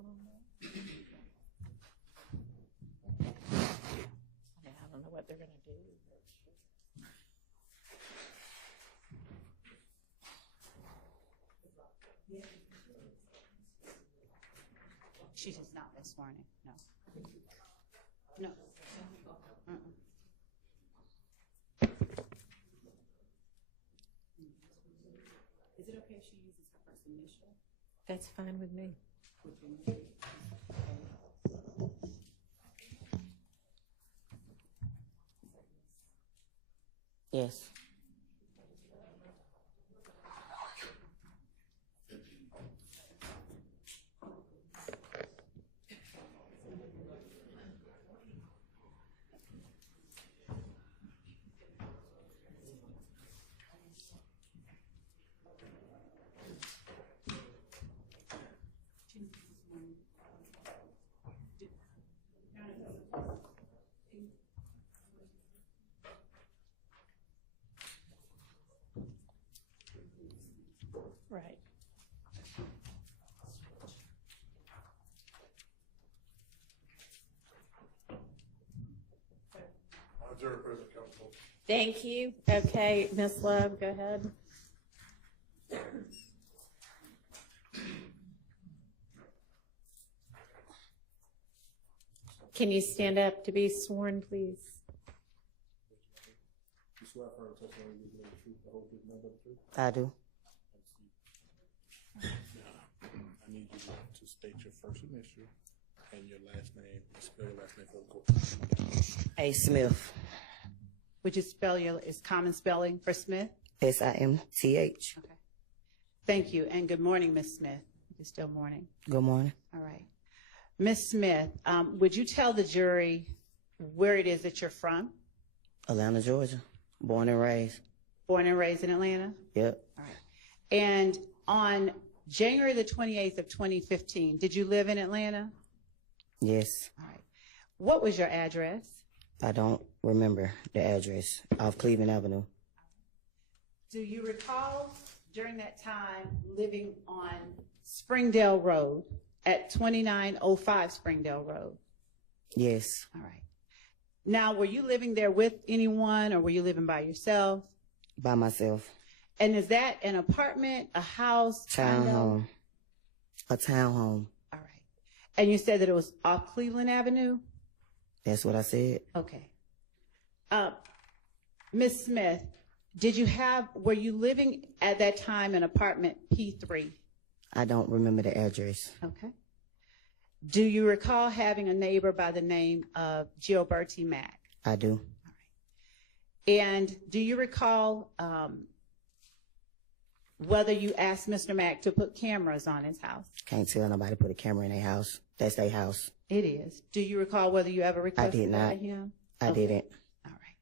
I don't know what they're going to do. She's just not this morning. No. No. Is it okay if she uses her first initial? That's fine with me. Yes. Right. Jury President Counsel. Thank you. Okay, Ms. Love, go ahead. Can you stand up to be sworn, please? You swear affirm testimony you give the truth, the whole truth, nothing but the truth? I do. I need you to state your first initial and your last name. Spell your last name for the court. A. Smith. Would you spell is common spelling for Smith? Simth. Okay. Thank you, and good morning, Ms. Smith. It's still morning. Good morning. All right. Ms. Smith, would you tell the jury where it is that you're from? Atlanta, Georgia. Born and raised. Born and raised in Atlanta? Yep. All right. And on January the 28th of 2015, did you live in Atlanta? Yes. All right. What was your address? I don't remember the address. Off Cleveland Avenue. Do you recall during that time living on Springdale Road at 2905 Springdale Road? Yes. All right. Now, were you living there with anyone or were you living by yourself? By myself. And is that an apartment, a house? Townhome. A townhome. All right. And you said that it was off Cleveland Avenue? That's what I said. Okay. Ms. Smith, were you living at that time in apartment P3? I don't remember the address. Okay. Do you recall having a neighbor by the name of Gilberti Mack? I do. All right. And do you recall whether you asked Mr. Mack to put cameras on his house? Can't tell nobody put a camera in their house. That's their house. It is. Do you recall whether you ever requested that of him? I didn't. All right.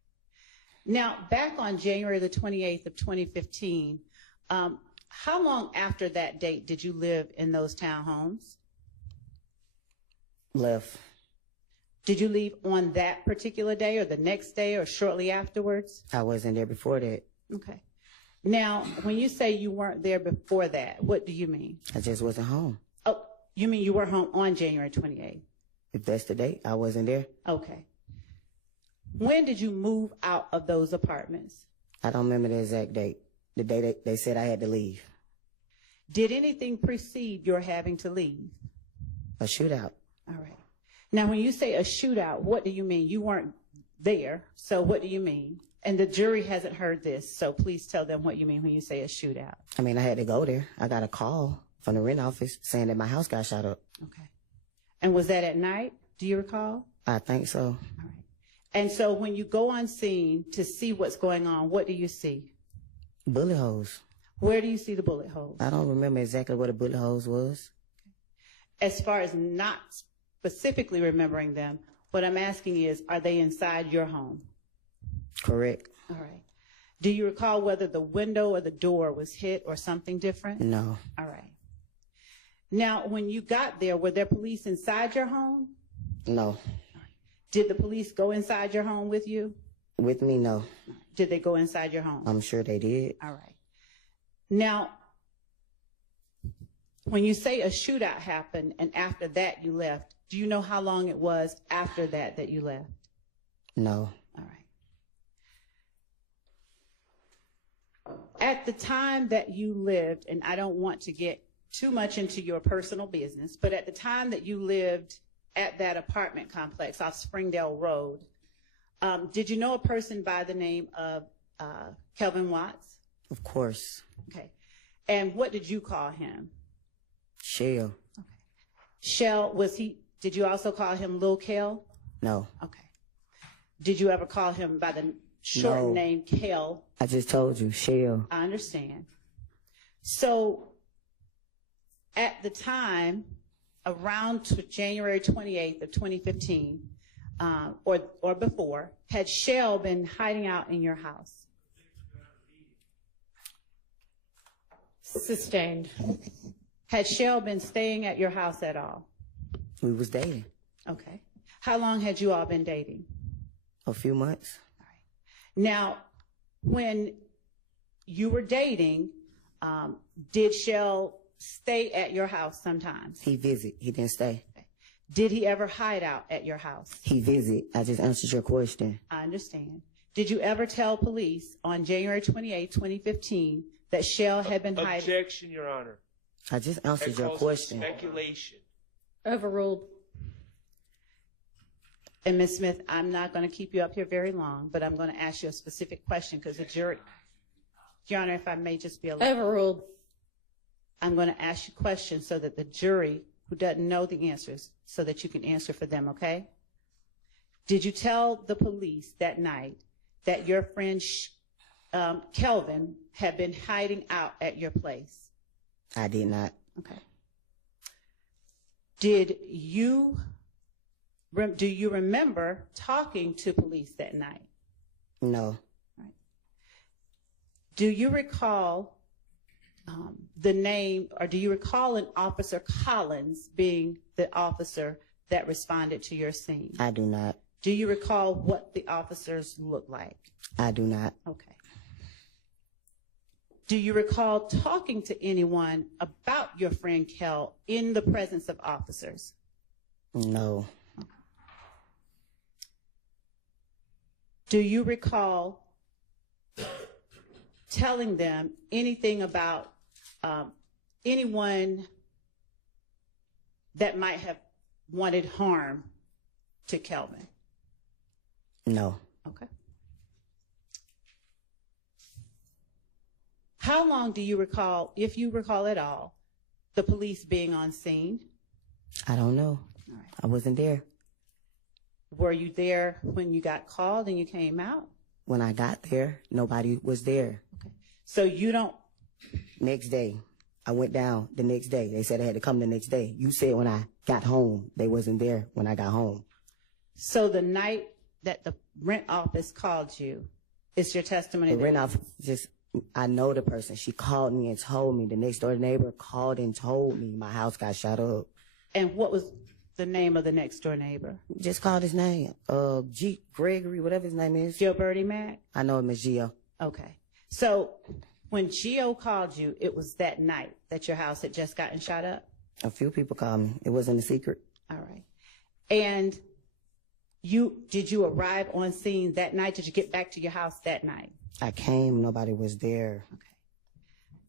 Now, back on January the 28th of 2015, how long after that date did you live in those townhomes? Left. Did you leave on that particular day or the next day or shortly afterwards? I wasn't there before that. Okay. Now, when you say you weren't there before that, what do you mean? I just wasn't home. Oh, you mean you were home on January 28th? If that's the date, I wasn't there. Okay. When did you move out of those apartments? I don't remember the exact date. The day they said I had to leave. Did anything precede your having to leave? A shootout. All right. Now, when you say a shootout, what do you mean? You weren't there, so what do you mean? And the jury hasn't heard this, so please tell them what you mean when you say a shootout. I mean, I had to go there. I got a call from the rent office saying that my house got shot up. Okay. And was that at night? Do you recall? I think so. All right. And so when you go on scene to see what's going on, what do you see? Bullet holes. Where do you see the bullet holes? I don't remember exactly what a bullet holes was. As far as not specifically remembering them, what I'm asking is, are they inside your home? Correct. All right. Do you recall whether the window or the door was hit or something different? No. All right. Now, when you got there, were there police inside your home? No. Did the police go inside your home with you? With me, no. Did they go inside your home? I'm sure they did. All right. Now, When you say a shootout happened and after that you left, do you know how long it was after that you left? No. All right. At the time that you lived, and I don't want to get too much into your personal business, but at the time that you lived at that apartment complex off Springdale Road, did you know a person by the name of Kelvin Watts? Of course. Okay. And what did you call him? Shell. Okay. Shell, did you also call him Lil Kel? No. Okay. Did you ever call him by the short No. name Kel? I just told you, Shell. I understand. So at the time, around January 28th of 2015, or before, had Shell been hiding out in your house? Sustained. Had Shell been staying at your house at all? We was dating. Okay. How long had you all been dating? A few months. Now, when you were dating, did Shell stay at your house sometimes? He visit. He didn't stay. Did he ever hide out at your house? He visit. I just answered your question. I understand. Did you ever tell police on January 28, 2015, that Shell had been hiding? Objection, Your Honor. I just answered That your calls for question. speculation. Overruled. And Ms. Smith, I'm not going to keep you up here very long, but I'm going to ask you a specific question because the jury, Your Honor, if I may just be a little. Overruled. I'm going to ask you questions so that the jury, who doesn't know the answers, so that you can answer for them, okay? Did you tell the police that night that your friend Kelvin had been hiding out at your place? I did not. Okay. Do you remember talking to police that night? No. Right. Do you recall the name, or do you recall an Officer Collins being the officer that responded to your scene? I do not. Do you recall what the officers looked like? I do not. Okay. Do you recall talking to anyone about your friend Kel in the presence of officers? No. Do you recall telling them anything about anyone that might have wanted harm to Kelvin? No. Okay. How long do you recall, if you recall at all, the police being on scene? I don't know. All right. I wasn't there. Were you there when you got called and you came out? When I got there, nobody was there. Okay. So you don't. Next day, I went down the next day. They said I had to come the next day. You said when I got home, they wasn't there when I got home. So the night that the rent office called you, is your testimony? The rent office I know the person. She called me and told me. The next door neighbor called and told me my house got shot up. And what was the name of the next door neighbor? Just called his name. Gregory, whatever his name is. Gilberty Mack? I know him as Gio. Okay. So when Gio called you, it was that night that your house had just gotten shot up? A few people called me. It wasn't a secret. All right. And did you arrive on scene that night? Did you get back to your house that night? I came. Nobody was there. Okay.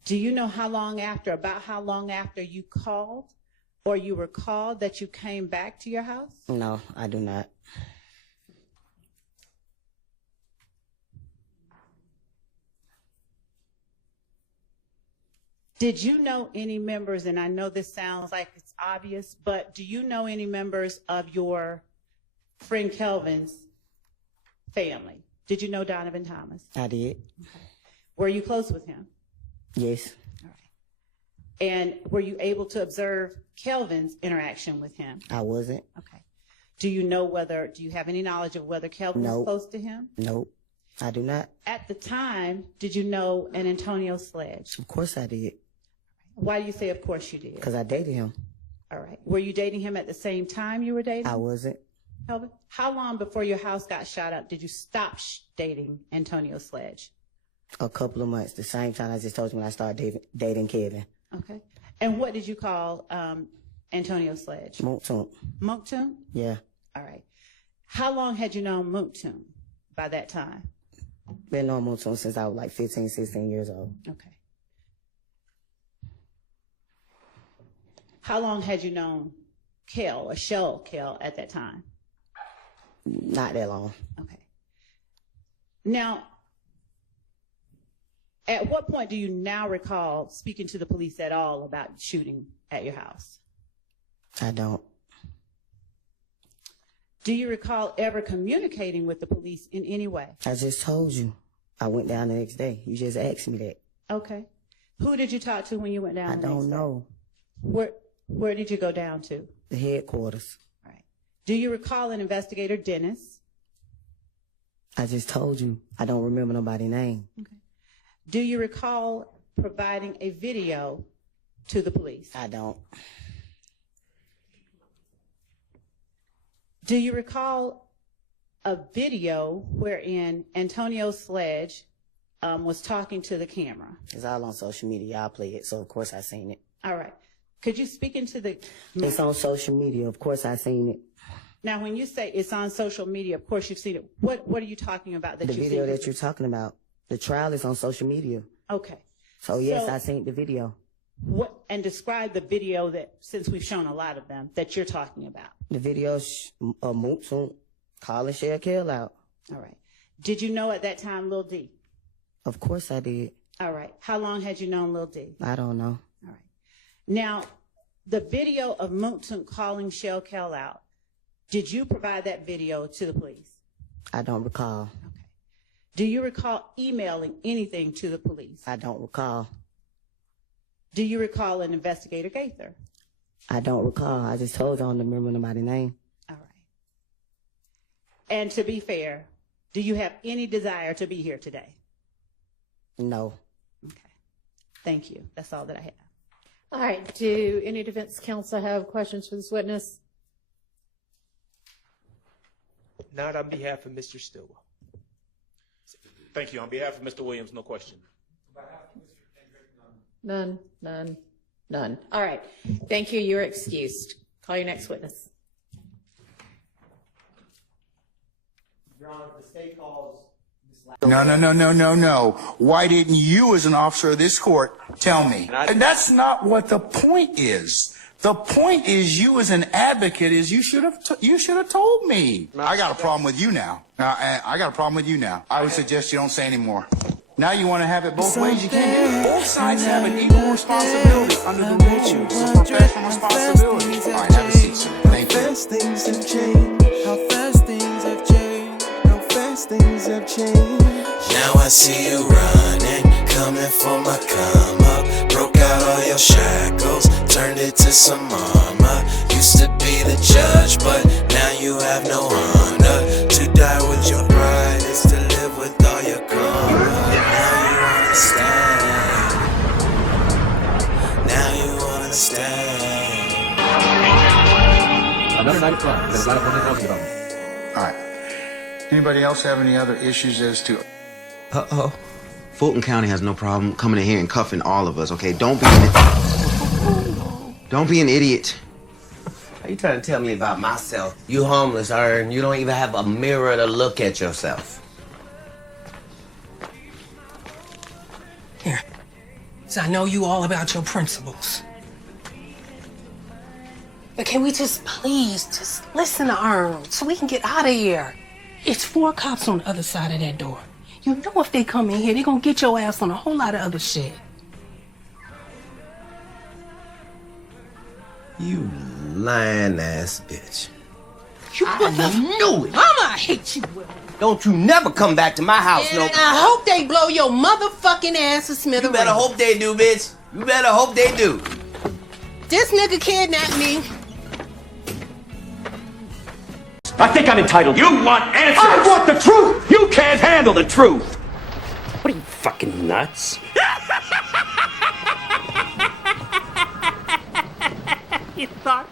Do you know about how long after you called or you were called that you came back to your house? No, I do not. Did you know any members, and I know this sounds like it's obvious, but do you know any members of your friend Kelvin's family? Did you know Donovan Thomas? I did. Okay. Were you close with him? Yes. All right. And were you able to observe Kelvin's interaction with him? I wasn't. Okay. Do you have any knowledge of whether Kelvin was Nope. close to him? Nope. I do not. At the time, did you know an Antonio Sledge? Of course I did. Why do you say of course you did? Because I dated him. All right. Were you dating him at the same time you were dating I wasn't. Kelvin? How long before your house got shot up did you stop dating Antonio Sledge? A couple of months. The same time I just told you when I started dating Kevin. Okay. And what did you call Antonio Sledge? YOUNGTHUG. Mooktoon? Yeah. All right. How long had you known Mooktoon by that time? Been knowing YOUNGTHUG since I was like 15, 16 years old. Okay. How long had you known Kel or Shell Kel at that time? Not that long. Okay. Now, at what point do you now recall speaking to the police at all about shooting at your house? I don't. Do you recall ever communicating with the police in any way? I just told you. I went down the next day. You just asked me that. Okay. Who did you talk to when you went down? I don't know. Where did you go down to? The headquarters. All right. Do you recall an investigator, Dennis? I just told you. I don't remember nobody's name. Okay. Do you recall providing a video to the police? I don't. Do you recall a video wherein Antonio Sledge was talking to the camera? It's all on social media. I play it, so of course I seen it. All right. Could you speak into the... It's on social media. Of course I seen it. Now, when you say it's on social media, of course you've seen it. What are you talking about that The you've video seen? that you're talking about. The trial is on social media. Okay. So yes, So- I seen the video. And describe the video that, since we've shown a lot of them, that you're talking about. The video of YOUNGTHUG calling Shell Kel out. All right. Did you know at that time Lil D? Of course I did. All right. How long had you known Lil D? I don't know. All right. Now, the video of YOUNGTHUG calling Shell Kel out, did you provide that video to the police? I don't recall. Okay. Do you recall emailing anything to the police? I don't recall. Do you recall an investigator, Gaither? I don't recall. I just told you I don't remember nobody's name. All right. And to be fair, do you have any desire to be here today? No. Okay. Thank you. That's all that I have. All right. Do any defense counsel have questions for this witness? Not on behalf of Mr. Stillwell. Thank you. On behalf of Mr. Williams, no question. None, none, none. All right. Thank you. You're excused. Call your next witness. Your Honor, the state calls No. Why didn't you, as an officer of this court, tell me? And that's not what the point is. The point is, you as an advocate, is you should have told me. I got a problem with you now. I got a problem with you now. I would suggest you don't say anymore. Now you want to have it both ways. You can't do it. Both sides have an equal responsibility under the rules of professional responsibility. All right, have a seat, sir. Thank you. How fast things have changed. How fast things have changed. How fast things have changed. Now I see you running, coming for my come up. Broke out all your shackles, turned it to some armor. Used to be the judge, but now you have no honor. To die with your pride is to live with all your karma. Now you understand. Now you understand. All right. Anybody else have any other issues as to... Uh-oh. Fulton County has no problem coming in here and cuffing all of us, okay? Don't be an idiot. Are you trying to tell me about myself? You homeless, Ern. You don't even have a mirror to look at yourself. Here. So I know you all about your principles. But can we just please just listen to Ern so we can get out of here? It's 4 cops on the other side of that door. You know if they come in here, they're gonna get your ass on a whole lot of other shit. You lying ass bitch. I knew it. Mama, I hate you, Will. Don't you never come back to my house, And no. I hope they blow your motherfucking ass to smithereens. You better hope they do, bitch. You better hope they do. This nigga kidnapped me. I think I'm entitled. You want answers? I want the truth! You can't handle the truth! What are you, fucking nuts? You thought